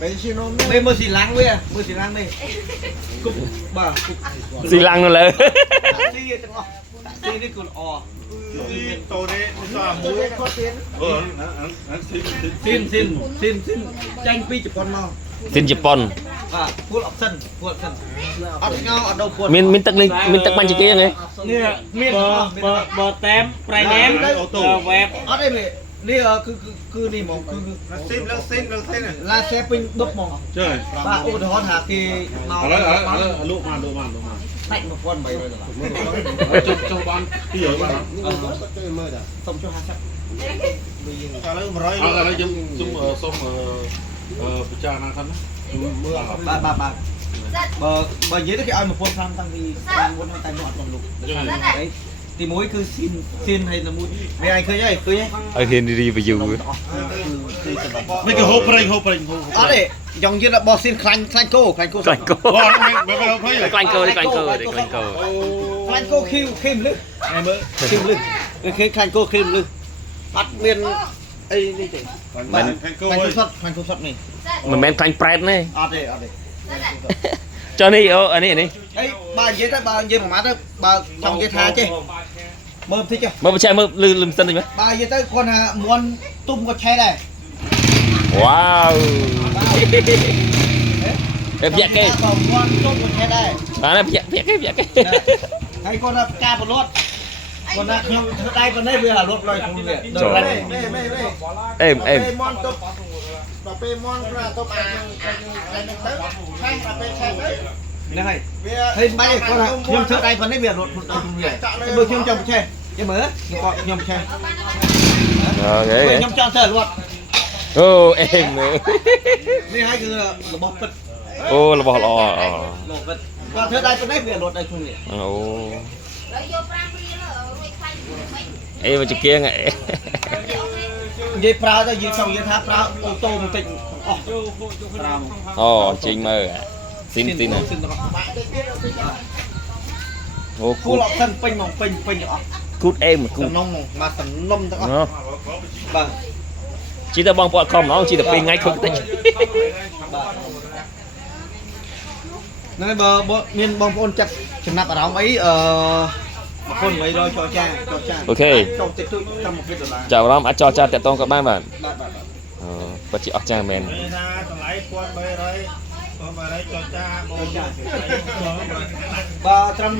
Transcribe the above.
đây mơ xì lăng với mơ xì lăng đây cục bà xì lăng nóเลย xì chẳng ngọ xì đi cùn ò tôi đấy sao muối xin tranh pi chụp con mau ซินญี่ปุ่น full option ở nhau ở đâu full មានទឹកនេះមានទឹកបាញ់ជាគេហ្នឹង នេះបើតែមប្រៃណែមវ៉ែប ở đây mẹនេះគឺនេះហ្មងគឺ xin là xe pin đúcហ្មង chơi បាទឧទាហរណ៍ថាគេមក lụa mà ដាច់មកប៉ុន300ដុល្លារ trong ban cái gì bạn សុំចុះ50 ta lấy 100 lấy chúng xong bây giờ nào thân បាទបើនិយាយទៅគេឲ្យ1500តាំងពីខាងមុនតែមកអត់លុកទីមួយគឺស៊ីនហើយទីមួយវាឲ្យឃើញហើយ ឲ្យហ៊ានរីវីយូ mấy cái hộp rình អត់ទេចង់និយាយថាបោះស៊ីនខ្លាញ់គោ ខ្លាញ់គោ mấy cái hộp rình ខ្លាញ់គោខ្លាញ់គោ ខ្លាញ់គោខៀមលឹកហើយមើលខៀមលឹកគឺគេខ្លាញ់គោខៀមលឹកអត់មានអីនេះទេខ្លាញ់គោសុតនេះ មិនមែនខ្លាញ់ប្រែតទេ អត់ទេ ចុះនេះអូអានេះ អីបើនិយាយទៅបើនិយាយមួយម៉ាត់ទៅបើចង់និយាយថាចេះមើលបន្តិចចុះ មើលបច្ចេកមើលលឺមិនសិនទេមើល បើនិយាយទៅគាត់ថាមន់ទុំក៏ឆេះដែរ វ៉ាវវាក់គេ បើមន់ទុំក៏ឆេះដែរ បាទវាក់គេ ហើយគាត់ថាផ្កាប្រឡត់គាត់ថាខ្ញុំធ្វើដៃប៉ុណ្ណេះវារត់លុយខ្លួនវាដល់នេះអេម មន់ទុំដល់ពេលមន់គាត់ទុំអាហ្នឹងទៅឆេះដល់ពេលឆេះទៅហ្នឹងហើយហើយមិនបាច់ទេគាត់ថាខ្ញុំធ្វើដៃប៉ុណ្ណេះវារត់ខ្លួនវាបើខ្ញុំចង់ឆេះចាំមើលខ្ញុំឆេះ អូខេ ខ្ញុំចង់ធ្វើរត់ អូអេម នេះហើយគឺរបស់ពិត អូរបស់ល្អ លោកពិតគាត់ធ្វើដៃប៉ុណ្ណេះវារត់ដៃខ្លួនវា អូ rồi vô pram riêng rồi rồi khai mình អេមកជាគៀង និយាយប្រើទៅយើងចង់និយាយថាប្រើអូតូបន្តិចអស់ប្រើ អូចេញមើលស៊ីនអូ គូលអត់សិនពេញមកពេញទាំងអស់ គូតអេមគូ សំណុំមកសំណុំទាំងអស់បាទ ជីទៅបងប្អូនខំម្ដងជីទៅ2ថ្ងៃខុសតិច ហ្នឹងហើយបើមានបងប្អូនចិត្តចំណាប់អារម្មណ៍អី1800ចរចា អូខេ ចូលតិចតួចតាម$1 ចាប់អារម្មណ៍អាចចរចាតាក់ទងក៏បានបាទ បាទ អូពិតជាអស្ចារ្យមែន ថាតម្លៃ1300 1300ចរចាបង បើត្រឹម